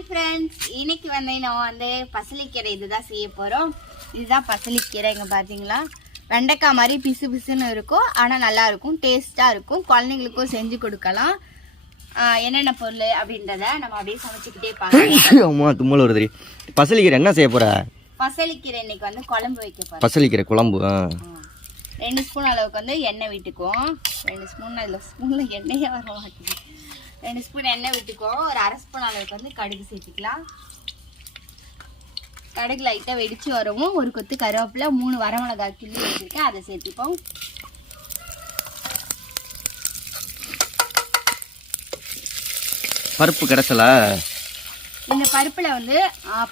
Hi friends, இன்னைக்கு நான் பசலி கீரை இதுதான் செய்ய போகிறோம். இதுதான் பசலி கீரை. இங்கே பார்த்தீங்களா, வெண்டைக்காய் மாதிரி பிசு பிசுன்னு இருக்கும், ஆனால் நல்லா இருக்கும், டேஸ்ட்டாக இருக்கும். குழந்தைங்களுக்கும் செஞ்சு கொடுக்கலாம். என்னென்ன பொருள் அப்படின்றத நம்ம அப்படியே சமைச்சிக்கிட்டே பார்க்கலாம். தும்மல் வருது. பசலி கீரை என்ன செய்ய போகிற? பசலி கீரை இன்னைக்கு குழம்பு வைக்க போகிறோம். பசலி கீரை குழம்பு 2 ஸ்பூன் அளவுக்கு எண்ணெய் விட்டுக்குவோம். 2 ஸ்பூன், அதில் ஸ்பூனில் எண்ணெயே வர மாட்டேங்குது. 2 ஸ்பூன் எண்ணெய் விட்டுக்குவோம். ஒரு 1/2 ஸ்பூன் அளவுக்கு கடுகு சேர்த்துக்கலாம். கடுகு லைட்டாக வெடிச்சு வரவும் ஒரு கொத்து கருவேப்பிலை, 3 வரமிளகாய் கிள்ளி வச்சுருக்கேன், அதை சேர்த்துப்போம். பருப்பு கிடைச்சல. இந்த பருப்பில்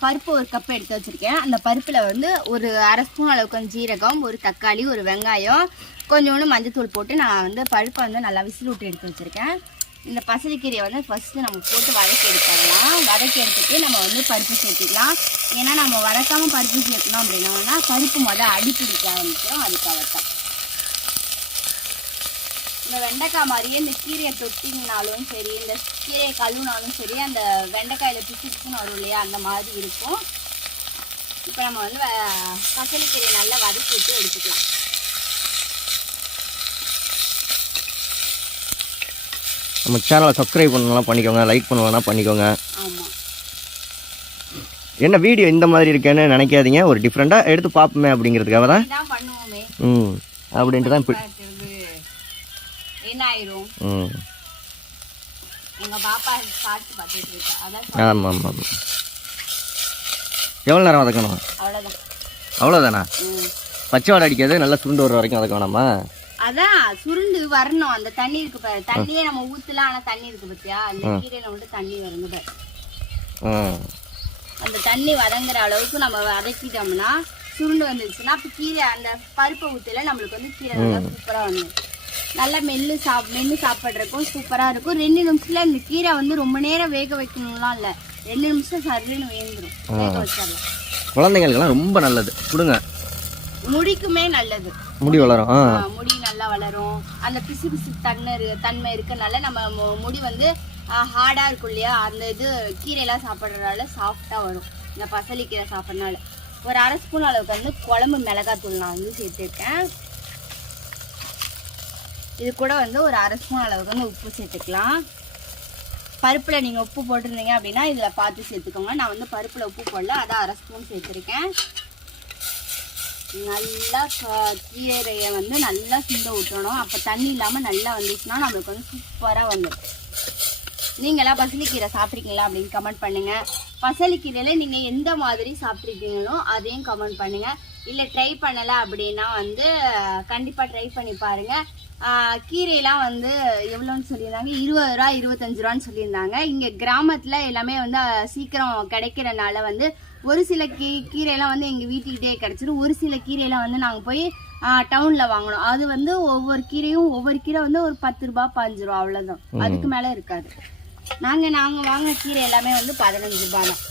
பருப்பு ஒரு கப் எடுத்து வச்சுருக்கேன். அந்த பருப்பில் ஒரு 1/2 ஸ்பூன் அளவுக்கு ஜீரகம், ஒரு தக்காளி, ஒரு வெங்காயம், கொஞ்சோண்டு மஞ்சத்தூள் போட்டு நான் பருப்பை நல்லா விசில் விட்டு எடுத்து வச்சுருக்கேன். இந்த பசலிக்கீரையை ஃபஸ்ட்டு நம்ம போட்டு வதக்கி எடுத்துக்கலாம். வதக்கி எடுத்துட்டு நம்ம பருப்பு சேர்த்துக்கலாம். ஏன்னா நம்ம வதக்காமல் பருப்பு சேர்க்கணும் அப்படின்னா பருப்பு அடி பிடிக்க ஆரம்பிச்சிடும். அதுக்காகத்தான். இந்த வெண்டைக்காய் மாதிரியே இந்த கீரையை தொட்டிங்கனாலும் சரி, இந்த கீரையை கழுவுனாலும் சரி, அந்த வெண்டைக்காயில் பிசு பிசுன்னு வரும் இல்லையா, அந்த மாதிரி இருக்கும். இப்போ நம்ம பசலிக்கீரையை நல்லா வதக்கி விட்டு எடுத்துக்கலாம். நம்ம சேனலை சப்ஸ்கிரைப் பண்ணலாம் பண்ணிக்கோங்க, லைக் பண்ணலாம் பண்ணிக்கோங்க. ஆமாம். என்ன வீடியோ இந்த மாதிரி இருக்கேன்னு நினைக்காதீங்க, ஒரு டிஃப்ரெண்ட்டாக எடுத்து பார்ப்போமே அப்படிங்கிறதுக்காக தான் பண்ணுவோமே. அப்படின்ட்டு தான் இப்போ என்ன ஆயிரும். எங்கள் பாப்பா பார்த்து பார்த்துட்டு இருக்கா. ஆமாம் ஆமாம் ஆமாம். எவ்வளோ நேரம் வதக்கணும்? அவ்வளோதான். அவ்வளோதானா? பச்சை வாடை அடிக்காது, நல்லா சுருண்டு வர வரைக்கும் வதக்க வேணாமா? அதான் சுருண்டு வரணும். அந்த தண்ணி இருக்கு பாரு, தண்ணியே நம்ம ஊத்தலாம். ஆனா தண்ணி இருக்கு பத்தியா, அந்த கீரையில தண்ணி வருங்க. அந்த தண்ணி வதங்குற அளவுக்கு நம்ம வதக்கிட்டோம்னா சுருண்டு வந்துருச்சுன்னா அப்ப கீரை அந்த பருப்பை ஊத்தல நம்மளுக்கு கீரை நல்லா சூப்பரா வந்துடும். நல்லா மென்னு சாப்பிட்றதுக்கும் சூப்பரா இருக்கும். 2 நிமிஷத்துல இந்த கீரை ரொம்ப நேரம் வேக வைக்கணும்லாம் இல்ல, 2 நிமிஷம் சருன்னு வேந்துடும். வேக வச்சிடலாம். குழந்தைங்களுக்கெல்லாம் ரொம்ப நல்லது கொடுங்க. முடிக்குமே நல்லது, முடி வளரும். முடி நல்லா வளரும். அந்த பிசு பிசு தன்மை இருக்கனால நம்ம முடி ஹார்டா இருக்கும் இல்லையா, அந்த இது கீரையெல்லாம் சாப்பிட்றதுனால சாஃப்டா வரும். இந்த பசலி கீரை சாப்பிட்றதுனால ஒரு 1/2 ஸ்பூன் அளவுக்கு குழம்பு மிளகாத்தூள் நான் சேர்த்துருக்கேன். இது கூட ஒரு 1/2 ஸ்பூன் அளவுக்கு உப்பு சேர்த்துக்கலாம். பருப்புல நீங்க உப்பு போட்டிருந்தீங்க அப்படின்னா இதுல பார்த்து சேர்த்துக்கோங்க. நான் பருப்புல உப்பு போடல, அதான் 1/2 ஸ்பூன் சேர்த்துருக்கேன். நல்லா கீரையை நல்லா சுண்ட விட்டுறணும். அப்போ தண்ணி இல்லாமல் நல்லா வந்துச்சுன்னா நம்மளுக்கு சூப்பராக வந்துடும். நீங்களாம் பசலிக்கீரை சாப்பிட்ருக்கீங்களா அப்படின்னு கமெண்ட் பண்ணுங்கள். பசலிக்கீரையில் நீங்கள் எந்த மாதிரி சாப்பிட்ருக்கீங்களோ அதையும் கமெண்ட் பண்ணுங்கள். இல்லை ட்ரை பண்ணலை அப்படின்னா கண்டிப்பாக ட்ரை பண்ணி பாருங்கள். கீரையெல்லாம் எவ்வளோன்னு சொல்லியிருந்தாங்க, 20 ரூபா 25 ரூபான்னு சொல்லியிருந்தாங்க. இங்கே கிராமத்தில் எல்லாமே சீக்கிரம் கிடைக்கிறனால ஒரு சில கீரையெல்லாம் எங்கள் வீட்டுக்கிட்டே கிடச்சிரும். ஒரு சில கீரையெல்லாம் நாங்கள் போய் டவுனில் வாங்கணும். அது ஒவ்வொரு கீரையும் ஒவ்வொரு கீரை ஒரு 10 ரூபா 15 ரூபா அவ்வளோதான், அதுக்கு மேலே இருக்காது. நாங்கள் வாங்கின கீரை எல்லாமே 15 ரூபா தான்.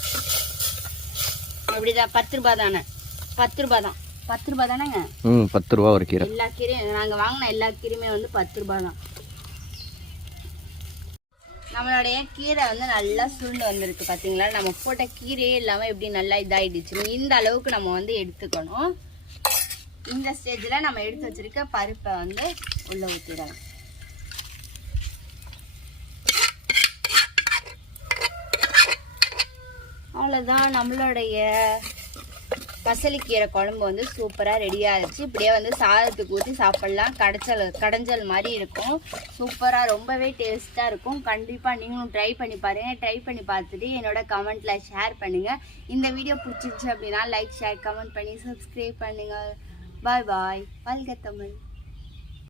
அப்படிதான் 10 ரூபா தானே? 10 ரூபா தான். 10 ரூபா தானேங்க? 10 ரூபா ஒரு கீரை. எல்லா கீரையும் நாங்கள் வாங்கின எல்லா கீரையுமே 10 ரூபா தான். நம்மளுடைய கீரை நல்லா சுருண்டு வந்திருக்கு பார்த்தீங்களா. நம்ம போட்ட கீரையே இல்லாமல் எப்படி நல்லா இதாகிடுச்சு. இந்த அளவுக்கு நம்ம எடுத்துக்கணும். இந்த ஸ்டேஜில் நம்ம எடுத்து வச்சிருக்க பருப்பை உள்ள ஊற்றிடலாம். அவ்வளோதான், நம்மளுடைய பசலிக்கீரை குழம்பு சூப்பராக ரெடி ஆகிடுச்சு. இப்படியே சாதத்துக்கு ஊற்றி சாப்பிட்லாம். கடைஞ்சல் மாதிரி இருக்கும். சூப்பராக ரொம்பவே டேஸ்ட்டாக இருக்கும். கண்டிப்பாக நீங்களும் ட்ரை பண்ணி பாருங்கள். ட்ரை பண்ணி பார்த்துட்டு என்னோட கமெண்ட்டில் ஷேர் பண்ணுங்கள். இந்த வீடியோ பிடிச்சிருச்சு அப்படின்னா லைக், ஷேர், கமெண்ட் பண்ணி சப்ஸ்கிரைப் பண்ணுங்கள். பாய் பாய். வாழ்க தமிழ்.